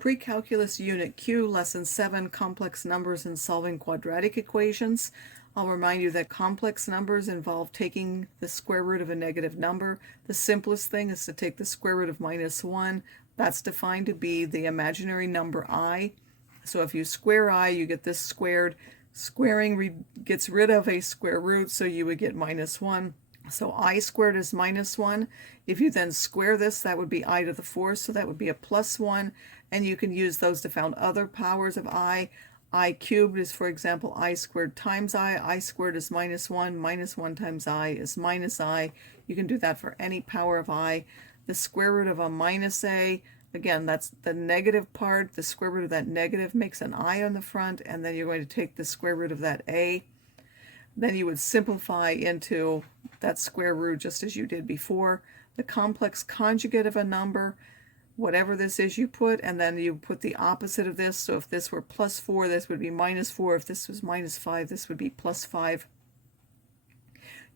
Pre-calculus Unit Q, Lesson 7, Complex Numbers and Solving Quadratic Equations. I'll remind you that complex numbers involve taking the square root of a negative number. The simplest thing is to take the square root of -1. That's defined to be the imaginary number I. So if you square I, you get this squared. Squaring gets rid of a square root, so you would get -1. So I squared is -1. If you then square this, that would be I to the 4th, so that would be a +1. And you can use those to found other powers of I. I cubed is, for example, I squared times I. I squared is -1. -1 times I is -I. You can do that for any power of I. The square root of a -a, again, that's the negative part. The square root of that negative makes an I on the front, and then you're going to take the square root of that a. Then you would simplify into that square root just as you did before. The complex conjugate of a number, whatever this is, you put, and then you put the opposite of this. So if this were +4, this would be -4. If this was -5, this would be +5.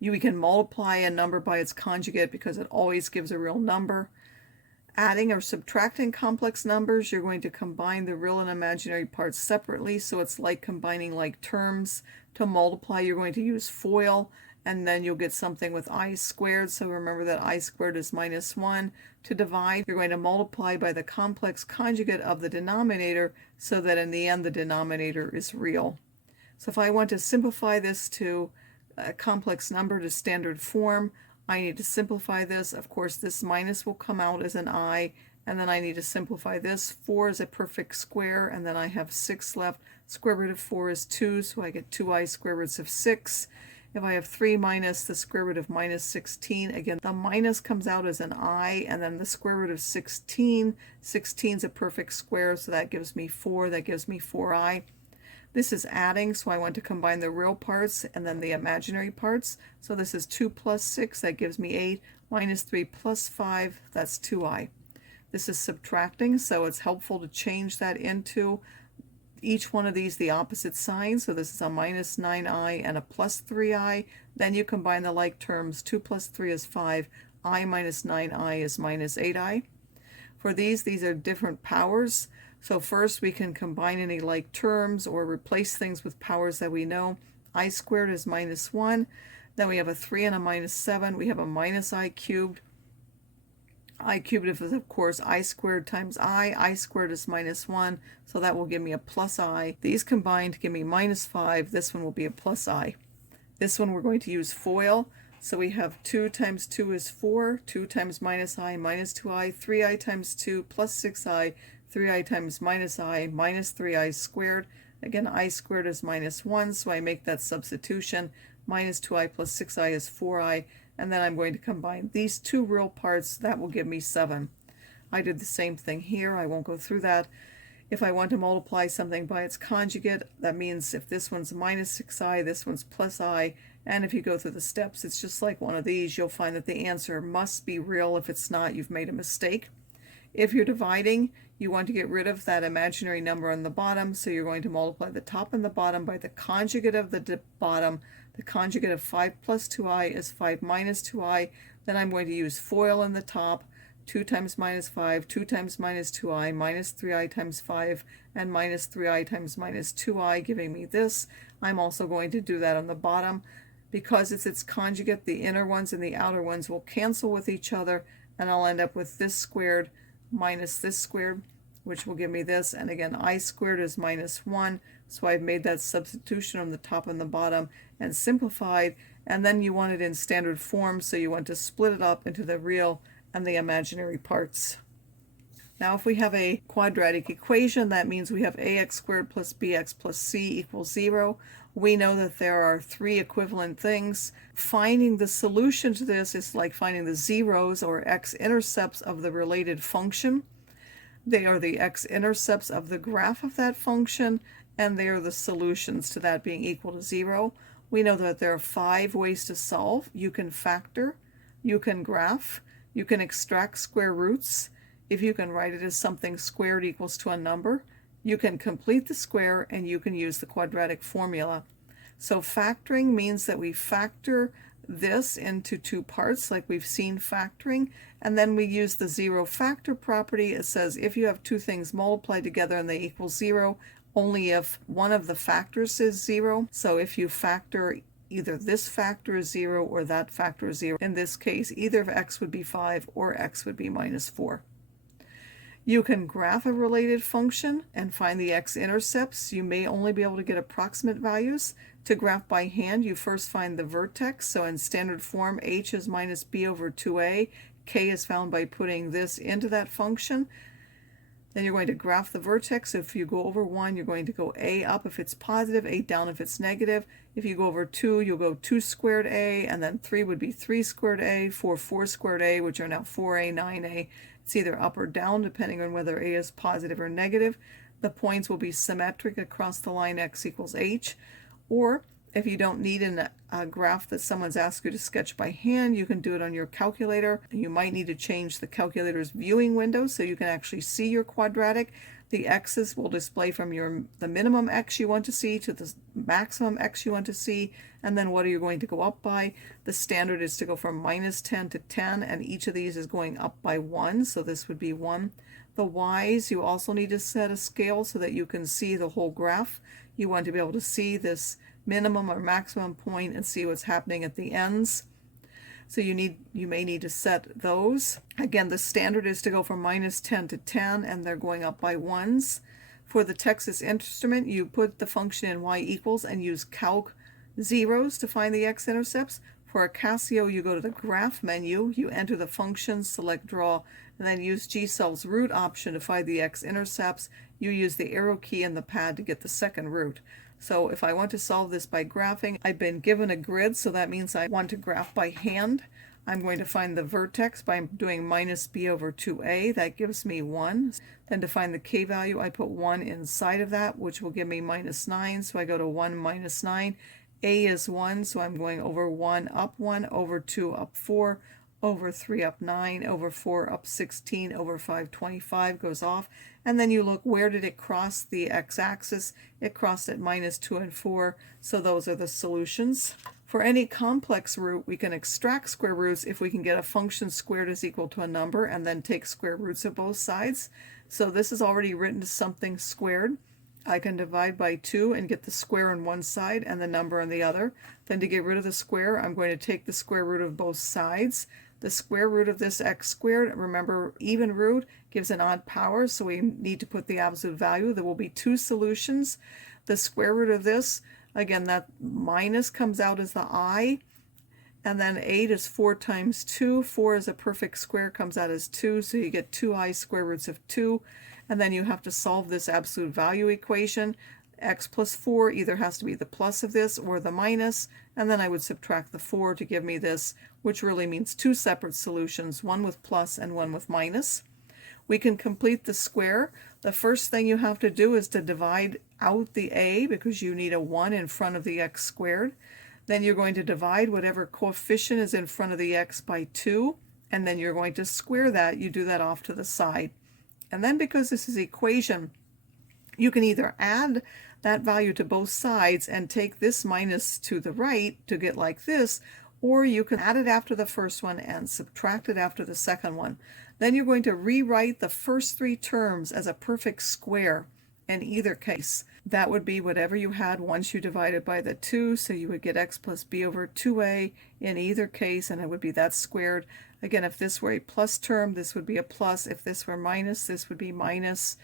We can multiply a number by its conjugate because it always gives a real number. Adding or subtracting complex numbers, you're going to combine the real and imaginary parts separately, so it's like combining like terms. To multiply, you're going to use FOIL, and then you'll get something with I squared, so remember that I squared is -1. To divide, you're going to multiply by the complex conjugate of the denominator, so that in the end the denominator is real. So if I want to simplify this to a complex number to standard form, I need to simplify this. Of course, this minus will come out as an I, and then I need to simplify this. 4 is a perfect square, and then I have 6 left. Square root of 4 is 2, so I get 2i square roots of 6. If I have 3 minus the square root of -16, again, the minus comes out as an I, and then the square root of 16. 16 is a perfect square, so that gives me 4. That gives me 4i. This is adding, so I want to combine the real parts and then the imaginary parts. So this is 2 plus 6, that gives me 8, -3 plus 5, that's 2i. This is subtracting, so it's helpful to change that into each one of these the opposite sign. So this is a -9i and a +3i. Then you combine the like terms. 2 plus 3 is 5. I minus 9i is -8i. For these are different powers. So first we can combine any like terms or replace things with powers that we know. I squared is -1. Then we have a 3 and a -7. We have a -I cubed. I cubed is, of course, I squared times I. I squared is -1, so that will give me a +i. These combined give me -5. This one will be a +i. This one we're going to use FOIL. So we have 2 times 2 is 4. 2 times -i minus 2i. 3i times 2 plus 6i. 3i times -i minus 3i squared. Again, I squared is -1, so I make that substitution. -2i plus 6i is 4i. And then I'm going to combine these two real parts. That will give me 7. I did the same thing here. I won't go through that. If I want to multiply something by its conjugate, that means if this one's -6i, this one's +i. And if you go through the steps, it's just like one of these. You'll find that the answer must be real. If it's not, you've made a mistake. If you're dividing, you want to get rid of that imaginary number on the bottom, so you're going to multiply the top and the bottom by the conjugate of the bottom. The conjugate of 5 plus 2i is 5 minus 2i. Then I'm going to use FOIL in the top. 2 times -5, 2 times -2i, -3i times 5, and -3i times -2i, giving me this. I'm also going to do that on the bottom. Because it's its conjugate, the inner ones and the outer ones will cancel with each other, and I'll end up with this squared minus this squared, which will give me this. And again, I squared is -1, so I've made that substitution on the top and the bottom and simplified. And then you want it in standard form, so you want to split it up into the real and the imaginary parts. Now if we have a quadratic equation, that means we have ax squared plus bx plus c equals 0. We know that there are 3 equivalent things. Finding the solution to this is like finding the zeros or x-intercepts of the related function. They are the x-intercepts of the graph of that function, and they are the solutions to that being equal to 0. We know that there are 5 ways to solve. You can factor, you can graph, you can extract square roots. If you can write it as something squared equals to a number, you can complete the square, and you can use the quadratic formula. So factoring means that we factor this into two parts like we've seen factoring, and then we use the zero factor property. It says if you have two things multiplied together and they equal 0, only if one of the factors is 0. So if you factor either this factor is 0 or that factor is 0, in this case either of x would be 5 or x would be minus 4. You can graph a related function and find the x-intercepts. You may only be able to get approximate values. To graph by hand, you first find the vertex. So in standard form, h is minus b over 2a. K is found by putting this into that function. Then you're going to graph the vertex. If you go over 1, you're going to go a up if it's positive, a down if it's negative. If you go over 2, you'll go 2 squared a, and then 3 would be 3 squared a, 4 squared a, which are now 4a, 9a. It's either up or down depending on whether a is positive or negative. The points will be symmetric across the line x equals h. Or if you don't need a graph that someone's asked you to sketch by hand, you can do it on your calculator. You might need to change the calculator's viewing window so you can actually see your quadratic. The x's will display from the minimum x you want to see to the maximum x you want to see, and then what are you going to go up by. The standard is to go from minus 10 to 10, and each of these is going up by 1, so this would be 1. The y's, you also need to set a scale so that you can see the whole graph. You want to be able to see this minimum or maximum point and see what's happening at the ends. So you may need to set those. Again, the standard is to go from minus 10 to 10, and they're going up by 1s. For the Texas Instrument, you put the function in y equals and use calc zeros to find the x-intercepts. For a Casio, you go to the graph menu, you enter the function, select draw, and then use G-cells root option to find the x-intercepts. You use the arrow key in the pad to get the second root. So if I want to solve this by graphing, I've been given a grid, so that means I want to graph by hand. I'm going to find the vertex by doing minus b over 2a. That gives me 1. Then to find the k value, I put 1 inside of that, which will give me minus 9. So I go to 1 minus 9. A is 1, so I'm going over 1 up 1, over 2 up 4, over 3 up 9, over 4 up 16, over 5 25 goes off. And then you look, where did it cross the x-axis? It crossed at minus 2 and 4, so those are the solutions. For any complex root, we can extract square roots if we can get a function squared is equal to a number and then take square roots of both sides. So this is already written to something squared. I can divide by 2 and get the square on one side and the number on the other. Then to get rid of the square, I'm going to take the square root of both sides. The square root of this x squared, remember even root gives an odd power, so we need to put the absolute value. There will be 2 solutions. The square root of this, again, that minus comes out as the I, and then 8 is 4 times 2. 4 is a perfect square, comes out as 2, so you get 2i square roots of 2. And then you have to solve this absolute value equation. X plus 4 either has to be the plus of this or the minus, and then I would subtract the 4 to give me this, which really means 2 separate solutions, one with plus and one with minus. We can complete the square. The first thing you have to do is to divide out the a, because you need a 1 in front of the x squared. Then you're going to divide whatever coefficient is in front of the x by 2, and then you're going to square that. You do that off to the side. And then because this is equation, you can either add that value to both sides and take this minus to the right to get like this, or you can add it after the first one and subtract it after the second one. Then you're going to rewrite the first 3 terms as a perfect square in either case. That would be whatever you had once you divided by the 2, so you would get x plus b over 2a in either case, and it would be that squared. Again, if this were a plus term, this would be a plus. If this were minus, this would be minus.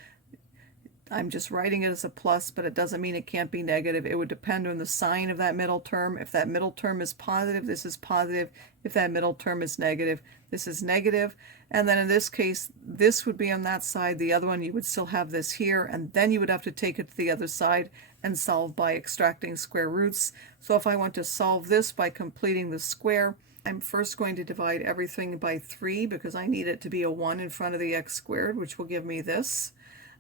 I'm just writing it as a plus, but it doesn't mean it can't be negative. It would depend on the sign of that middle term. If that middle term is positive, this is positive. If that middle term is negative, this is negative. And then in this case, this would be on that side. The other one, you would still have this here, and then you would have to take it to the other side and solve by extracting square roots. So if I want to solve this by completing the square, I'm first going to divide everything by 3 because I need it to be a 1 in front of the x squared, which will give me this.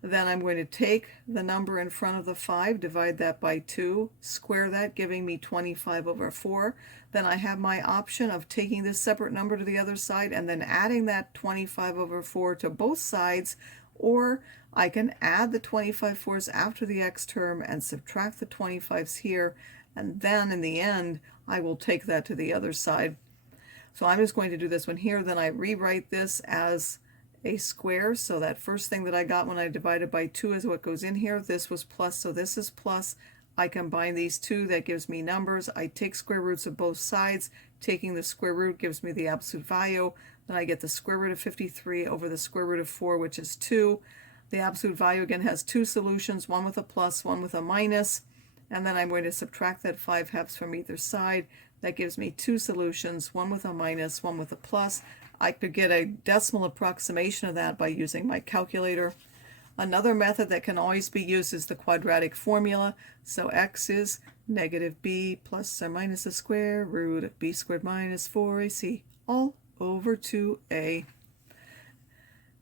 Then I'm going to take the number in front of the 5, divide that by 2, square that, giving me 25 over 4. Then I have my option of taking this separate number to the other side and then adding that 25 over 4 to both sides, or I can add the 25 fours after the x term and subtract the 25s here, and then in the end I will take that to the other side. So I'm just going to do this one here, then I rewrite this as a square. So that first thing that I got when I divided by 2 is what goes in here. This was plus, so this is plus. I combine these two, that gives me numbers. I take square roots of both sides. Taking the square root gives me the absolute value. Then I get the square root of 53 over the square root of 4, which is 2. The absolute value again has two solutions, one with a plus, one with a minus. And then I'm going to subtract that 5/2 from either side. That gives me two solutions, one with a minus, one with a plus. I could get a decimal approximation of that by using my calculator. Another method that can always be used is the quadratic formula. So x is negative b plus or minus the square root of b squared minus 4ac all over 2a.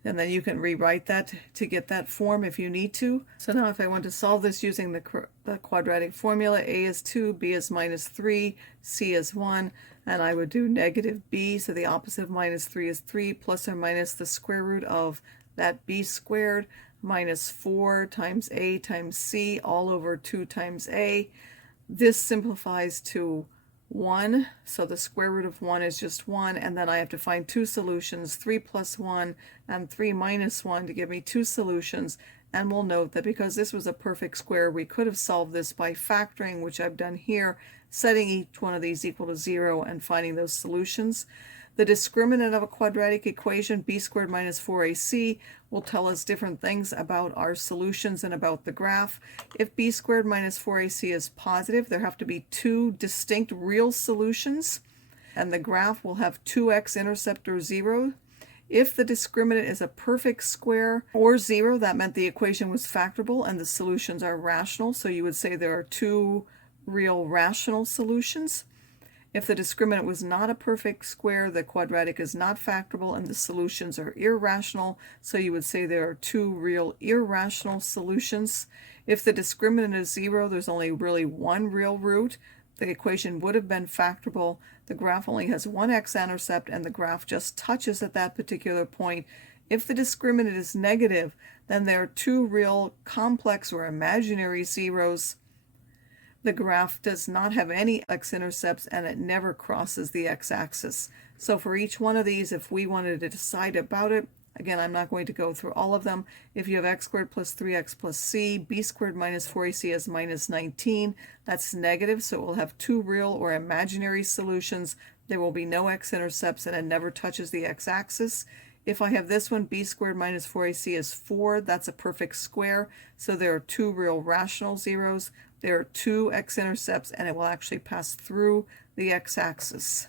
And then you can rewrite that to get that form if you need to. So now if I want to solve this using the quadratic formula, a is 2, b is minus 3, c is 1, and I would do negative b, so the opposite of minus 3 is 3, plus or minus the square root of that b squared, minus 4 times a times c, all over 2 times a. This simplifies to 1, so the square root of 1 is just 1, and then I have to find two solutions, 3 plus 1 and 3 minus 1, to give me two solutions. And we'll note that because this was a perfect square, we could have solved this by factoring, which I've done here, setting each one of these equal to 0 and finding those solutions. The discriminant of a quadratic equation, b squared minus 4ac, will tell us different things about our solutions and about the graph. If b squared minus 4ac is positive, there have to be two distinct real solutions, and the graph will have 2x-intercept or 0. If the discriminant is a perfect square or 0, that meant the equation was factorable and the solutions are rational, so you would say there are two real rational solutions. If the discriminant was not a perfect square, the quadratic is not factorable and the solutions are irrational, so you would say there are two real irrational solutions. If the discriminant is 0, there's only really one real root. The equation would have been factorable. The graph only has one x-intercept and the graph just touches at that particular point. If the discriminant is negative, then there are two real complex or imaginary zeros. The graph does not have any x-intercepts and it never crosses the x-axis. So for each one of these, if we wanted to decide about it, again, I'm not going to go through all of them. If you have x squared plus 3x plus c, b squared minus 4ac is minus 19. That's negative, so it will have two real or imaginary solutions. There will be no x-intercepts and it never touches the x-axis. If I have this one, b squared minus 4ac is 4, that's a perfect square, so there are two real rational zeros. There are two x-intercepts and it will actually pass through the x-axis.